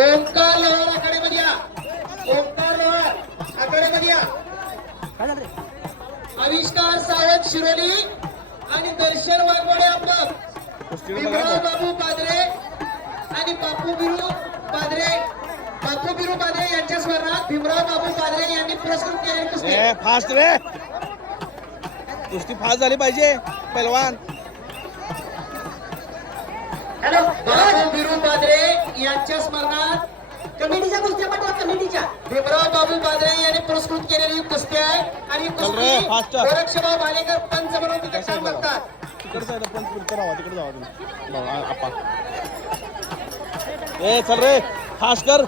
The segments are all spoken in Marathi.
ओंकार लोहार आखाड्यामध्ये या. ओंकार लोहार आखाड्यामध्ये या. आविष्कार सावंत शिरोली आणि दर्शन वाघमोडे आपलं. भीमराव बाबू पादरे आणि बापू बिरू पादरे. बापू बिरू पादरे यांच्या स्मरणात भीमराव बाबू पादरे यांनी पुरस्कृत केलेली कुस्ती. फास्ट रे. कुस्ती फास्ट झाली पाहिजे पैलवान. हॅलो बापू बिरू पादरे यांच्या स्मरणात कमिटीच्या कुस्त्या पाठवा कमिटीच्या. भीमराव बाबू पादरे यांनी पुरस्कृत केलेली कुस्ती आहे आणि ही चल रे, कुस्ती भालेकर पंच म्हणून तिथे काम करतात. तिकडे साईड पण तिकडे राहा तिकडे जावा तुम्ही. जावा, आप्पा ए चल रे फास्ट कर.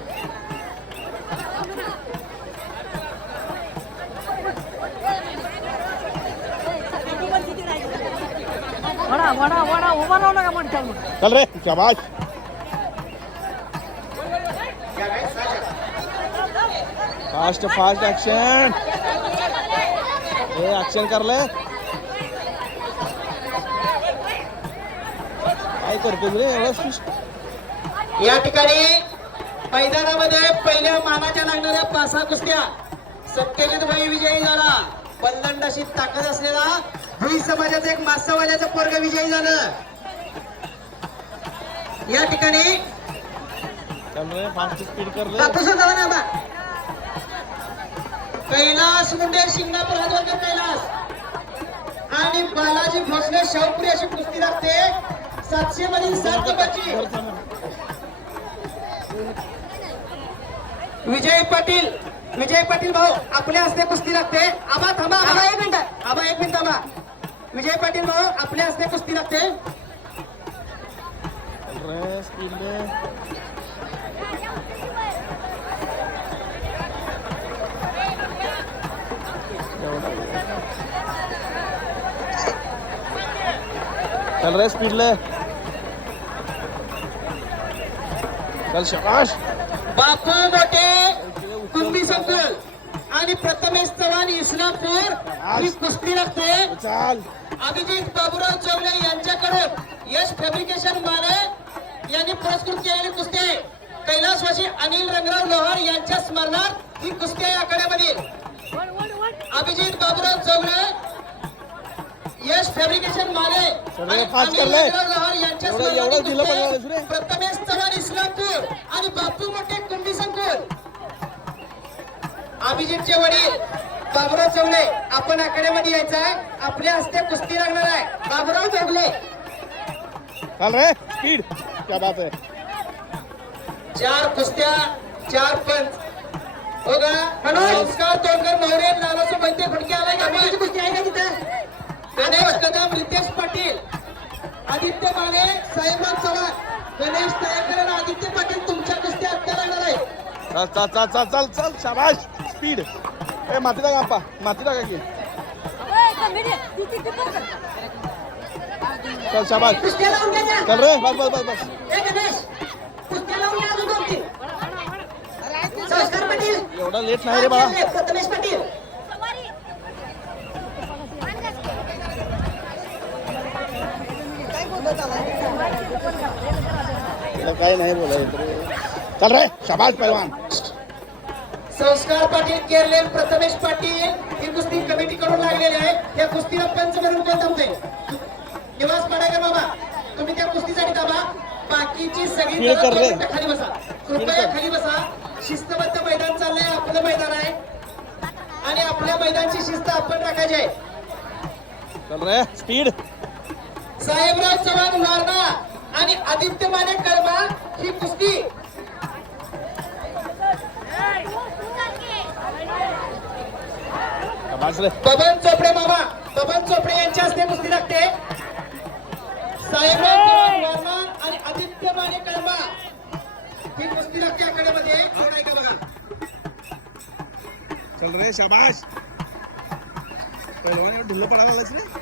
वडा वडा वडा उभा राहू नका म्हणतात मग चल रे शाबाश फास्ट फास्ट ऍक्शन ए ऍक्शन करले काय करतो रे एवढं या ठिकाणी मैदानामध्ये पहिल्या मानाच्या लागणाऱ्या पाच सहा कुस्त्या. सत्यजित भाई विजयी झाला. बल्लंडाशी ताकद असलेला भुई समाजाचं एक मासावाल्याचं पोरग विजयी झालं. या ठिकाणी फास्ट स्पीड कैलास मुंडे शिंगणापूर हातवरकर कैलास. आणि बालाजी भोसले शाहपुरी अशी कुस्ती लागते. सातशे मधील सात विजय पाटील विजय पाटील भाऊ आपल्या हस्ते कुस्ती लागते. आबा थांबा आबा एक मिनिट. आबा एक मिनिट थांबा. विजय पाटील भाऊ आपल्या हस्ते कुस्ती लागते. चल रे स्पीड ले. चल शाबाश. बापू मोठे कुंभी संकुल. आणि प्रथमेश चव्हाण इस्लामपूर. ही कुस्ती लागते. अभिजित बाबूराव चौले यांच्याकडून यश फॅब्रिकेशन माने यांनी पुरस्कृत केलेली कुस्ती आहे. कैलासवासी अनिल रंगराव लोहार यांच्या स्मरणार्थ ही कुस्ती आहे आखाड्यामध्ये वड वड वड अभिजित बाबूराव चौले यश फॅब्रिकेशन माने सगळे आणि फास्ट अनिल करले. रंगराव लोहार यांच्या एवढं- स्मरणार्थ एवढं ही दिलं कुस्ती आहे. पाहिजे रे. प्रथमेश चव्हाण इस्लामपूर आणि बापू मोठे कुंभी संकुल. अभिजितचे वडील बाबुराव चौले आपण आखाड्यामध्ये यायचं आहे. आपल्या हस्ते कुस्ती लागणार आहे. बाबुराव चौगले. चल रे स्पीड क्या बात है चार कुस्त्या चार पंच. हो का संस्कार तोडकर मोरे लालासो बनते फडके आलाय का कुस्ती आहे का तिथे? गणेश कदम रितेश पाटील आदित्य माने साहेबराव चव्हाण. गणेश तयाकर आदित्य पाटील तुमच्या कुस्त्या आत्ता लागणार आहे चल चल चल चल चल चल शाबाश. स्पीड ए माती टाका आप्पा माती टाका की. चल शाबाश. चल रे बस बस बस बस. एवढा लेट नाही रे बाळा प्रथमेश पाटील तिला काय नाही बोलायचं. चल रे शाबाश पैलवान. संस्कार पाटील केरले प्रथमेश पाटील ही कुस्ती कमिटी कडून लागलेली आहे. त्या कुस्तीला पंच म्हणून कोण थांबते निवास पाडाकर बाबा. तुम्ही त्या कुस्तीसाठी थांबा. बाकीची सगळी खाली बसा. कृपया. खाली बसा. शिस्तबद्ध मैदान चाललंय आपलं मैदान आहे. आणि आपल्या मैदानची शिस्त आपण राखायची आहे. चल रे स्पीड. साहेबराव चव्हाण वारणा आणि आदित्य माने कर्मा ही कुस्ती. पवन बबन चोपडे मामा बबन चोपडे यांच्या हस्ते कुस्ती लागते. साहेबराव चव्हाण वारणा आणि आदित्य माने कर्मा ही कुस्ती लागते आकड्यामध्ये. कोण आहे का बघा? चल रे शाबाश पैलवान ढिल्ल पडायला लागलास रे.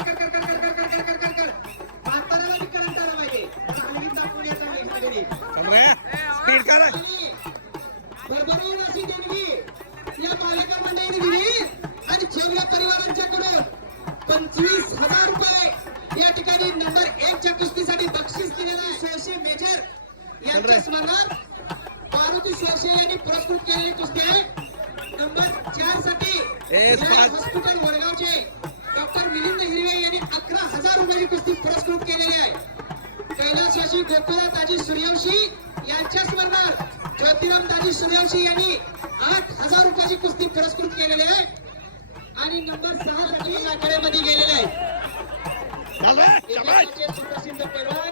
यांच्या स्मरणात मारुती सोळशे यांनी पुरस्कृत केलेली कुस्ती आहे नंबर चारसाठी. हॉस्पिटल वडगावचे डॉक्टर मिलिंद हिरवे यांनी अकरा हजार रुपयाची कुस्ती पुरस्कृत केलेली आहे. कैलासवासी गोकुळनाथ दाजी सूर्यवंशी यांच्या स्मरणात ज्योतिराम दाजी सूर्यवंशी यांनी आठ हजार रुपयाची कुस्ती पुरस्कृत केलेली आहे. आणि नंबर सहा साठी आखाड्यामध्ये गेलेले आहे. सुप्रसिद्ध पैलवान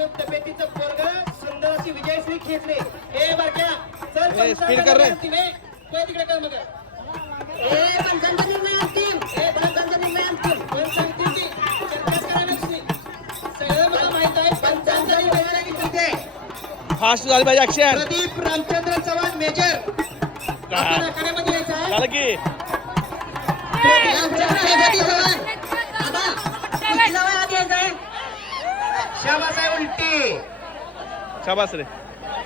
येऊन तब्येतीचं पोरगं सुंदर अशी विजयश्री खेचले ए बारक्या चल ए, speed कर रे. ए, तिकडे कर मग ए पंचांचा निर्णय अंतिम ए पंचांचा निर्णय अंतिम पंच अंतिम ती चर्चाच करायला नसली सगळं मला माहीत आहे पंचांचा निर्णय आहे की तिथे फास्ट झाली पाहिजे ऍक्शन प्रदीप रामचंद्र चव्हाण मेजर आपण आखाड्यामध्ये यायचं आहे झालं की शाबास आहे उलटी. शाबास रे.